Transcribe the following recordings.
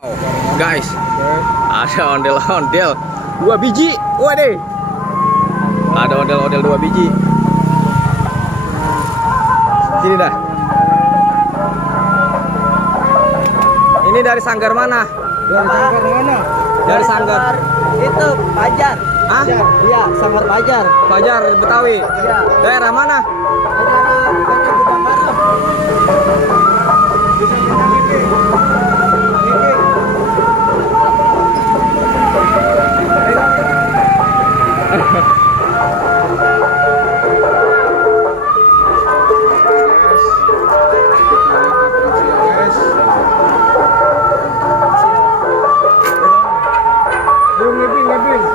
Oh, guys, ada ondel-ondel 2 biji. Waduh, ada ondel-ondel 2 biji. Sini dah. Ini dari sanggar mana? Dari sanggar mana? Dari sanggar Itu Pajar. Hah? Iya, sanggar Pajar. Fajar Betawi. Iya. Daerah mana? Daerah Kota Gudang Garam. Bisa kita gini.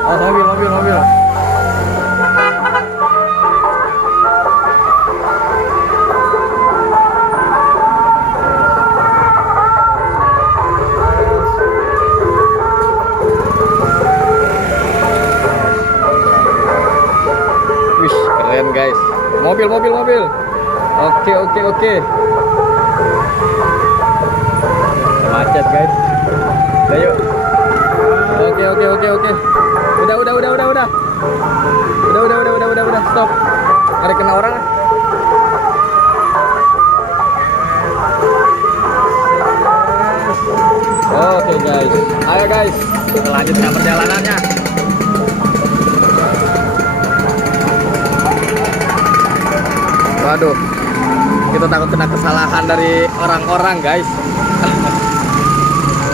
Oh, mobil. Wih, keren guys. Mobil. Oke. Macet guys. Ayo. Oke. Udah. Stop. Ada kena orang. Oke guys. Ayo guys, kita lanjutkan perjalanannya. Waduh, kita takut kena kesalahan dari orang-orang guys.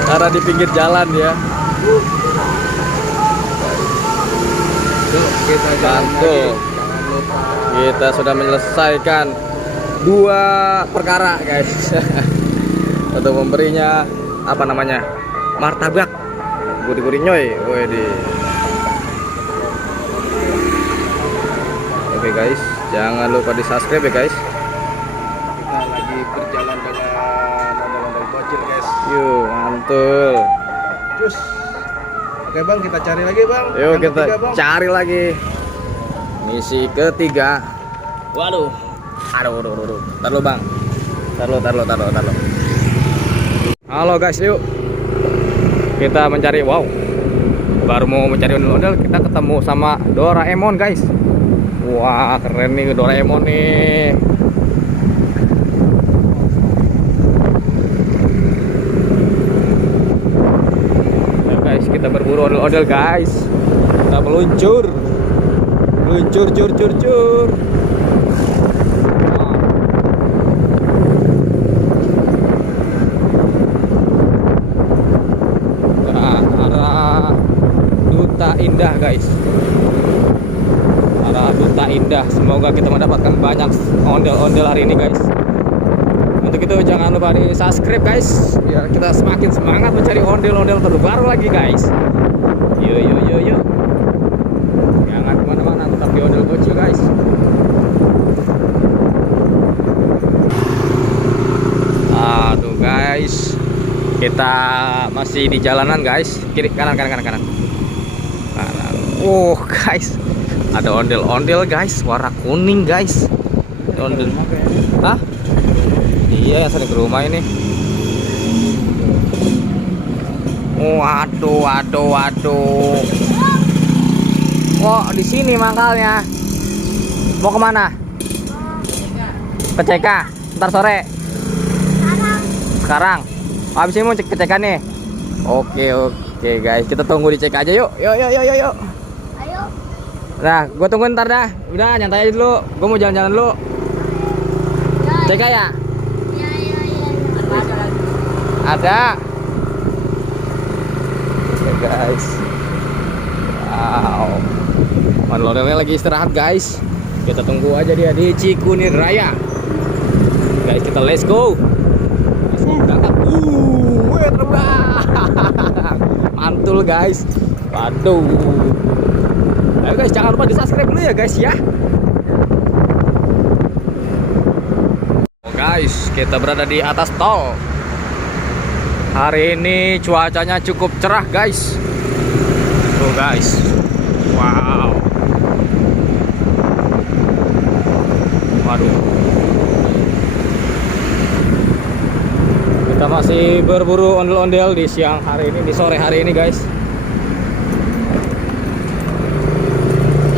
Karena di pinggir jalan ya. Kita Bantu. Kita sudah menyelesaikan 2 perkara guys. Untuk memberinya apa namanya, martabak guri-guri nyoy. Oke guys, jangan lupa di subscribe ya guys. Kita lagi berjalan dengan ondel-ondel bocil guys. Yuk, mantul. Cus. Oke bang, kita cari lagi bang. Yuk Yang kita ketiga, bang. cari lagi. Misi ketiga. Waduh. Aduh. Taruh bang. Taruh. Halo guys, yuk. Kita mencari, wow. Baru mau mencari ondel-ondel, kita ketemu sama Doraemon guys. Wah, keren nih Doraemon nih. Nah, guys, kita berburu ondel-ondel guys. Kita meluncur. Cur. Arah Duta Indah guys. Arah Duta Indah. Semoga kita mendapatkan banyak ondel-ondel hari ini guys. Untuk itu jangan lupa di subscribe guys, biar kita semakin semangat mencari ondel-ondel terbaru lagi guys. Yuk. Jangan kemana-mana, tetap di ondel bocil guys. Aduh guys, kita masih di jalanan guys. Kiri kanan. Oh guys, ada ondel-ondel guys, warna kuning guys. Ondel. Hah? Iya, yang sering ke rumah ini. Waduh. Kok di sini mangkalnya? Mau kemana? Ke CK. Ntar sore. Sekarang. Habis ini mau cek ke CK nih. Oke guys, kita tunggu di CK aja yuk. Yuk. Ayo. Nah, gue tungguin ntar dah. Udah, nyantai aja dulu. Gue mau jalan-jalan dulu. CK ya? Iya. Ada. Oke guys. Wow. Ondel-ondelnya lagi istirahat guys. Kita tunggu aja dia di Cikunir Raya. Guys, kita let's go. Berangkat. Terbang. Mantul guys. Waduh. Ayo guys, jangan lupa di subscribe dulu ya guys ya. Oh guys, kita berada di atas tol. Hari ini cuacanya cukup cerah guys. Tuh guys. Wow. Waduh. Kita masih berburu ondel-ondel di siang hari ini, di sore hari ini guys.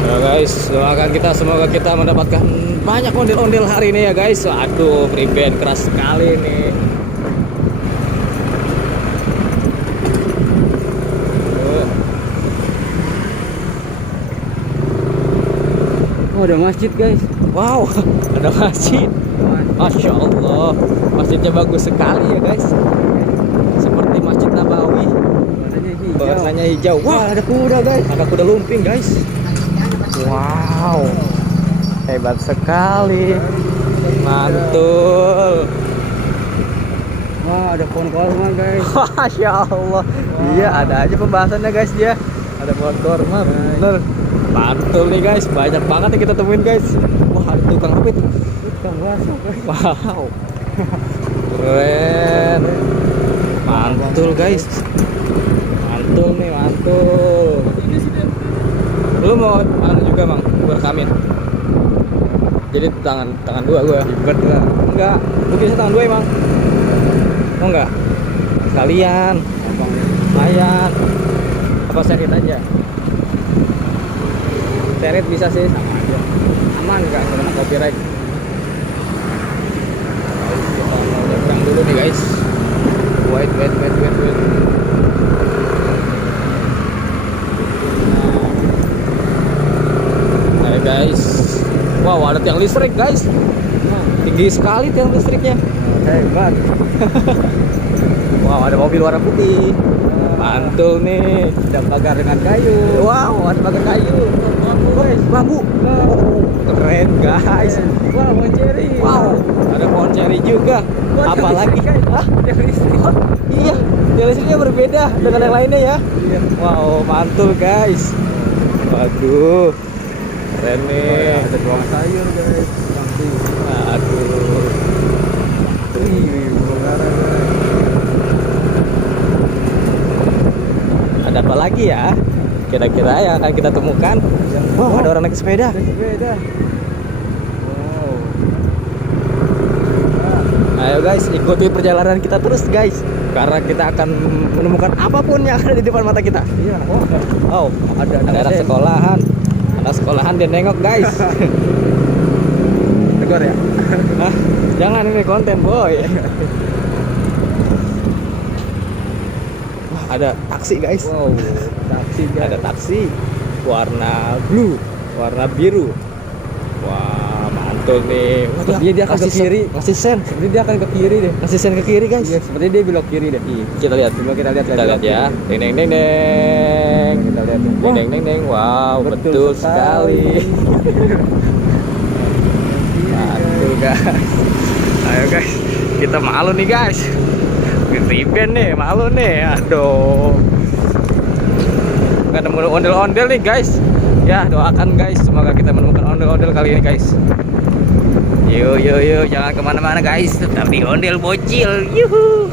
Ya guys, doakan kita semoga kita mendapatkan banyak ondel-ondel hari ini ya guys. Aduh, priband keras sekali nih. Oh, ada masjid guys. Wow, ada masjid. Masya Allah, masjidnya bagus sekali ya guys. Seperti Masjid Nabawi. Warnanya hijau. Wah, ada kuda guys. ada kuda lumping guys. Wow, hebat sekali. Mantul. Wah, ada pohon korma guys. Masya Allah. Iya, ada aja pembahasannya guys dia. Ada pohon korma, bener. Mantul nih guys, banyak banget yang kita temuin guys. Wah, ada tukang apa itu? Tukang bakso guys. Wow, keren. Mantul guys. Mantul nih, mantul. Lu mau anu juga mang, berkamin. Jadi tangan dua gue. Ribet lah. Enggak, gue bisa tangan dua emang. Mau enggak? Sekalian. Lumayan. Apa serit aja? Serit bisa sih, sama aja. Aman enggak kena copyright? Kita mau nyebrang dulu nih guys. Wait. Nah, guys. Wow, ada tiang listrik guys. Tinggi sekali tiang listriknya. Hebat. Wow, ada mobil warna putih. Mantul nih. Ada pagar dengan kayu. Wow, ada pagar kayu. Bambu. Keren guys. Wah, pohon ceri. Wow, ada pohon ceri juga. Apalagi? Hah? Tiang listrik. Iya, tiang listriknya berbeda dengan yang lainnya ya. Iya. Wow, mantul guys. Waduh, keren nih. Ada ruang sayur guys. Aduh. Wih, bongkaran guys. Ada apa lagi ya? Kira-kira yang akan kita temukan. Wow, ada orang naik sepeda. Sepeda. Wow. Ayo guys, ikuti perjalanan kita terus guys. Karena kita akan menemukan apapun yang ada di depan mata kita. Iya. Oh, ada anak sekolahan. Anak sekolahan dia nengok guys. Tegur ya? Hah? Jangan, ini konten boy. Wah, ada taksi guys. Wow. Taksi guys. Ada taksi warna blue, warna biru. Wah, mantul nih. Wah, Dia akan ke kiri. Ngasih sen. Seperti dia akan ke kiri deh. Ngasih sen ke kiri guys. Iya, seperti dia belok kiri deh. Ih, kita lihat. Coba kita lihat. Kita lihat ya. Deng deng deng deng. Kita lihat. Deng deng deng deng. Wow, betul sekali. Mantul guys. Ayo guys, kita malu nih guys. Ribet nih, malu nih. Aduh. Nggak nemu ondel-ondel nih guys. Ya, doakan guys, semoga kita menemukan ondel-ondel kali ini guys. Yuk, jangan kemana-mana guys, tetap di ondel bocil. Yuhu.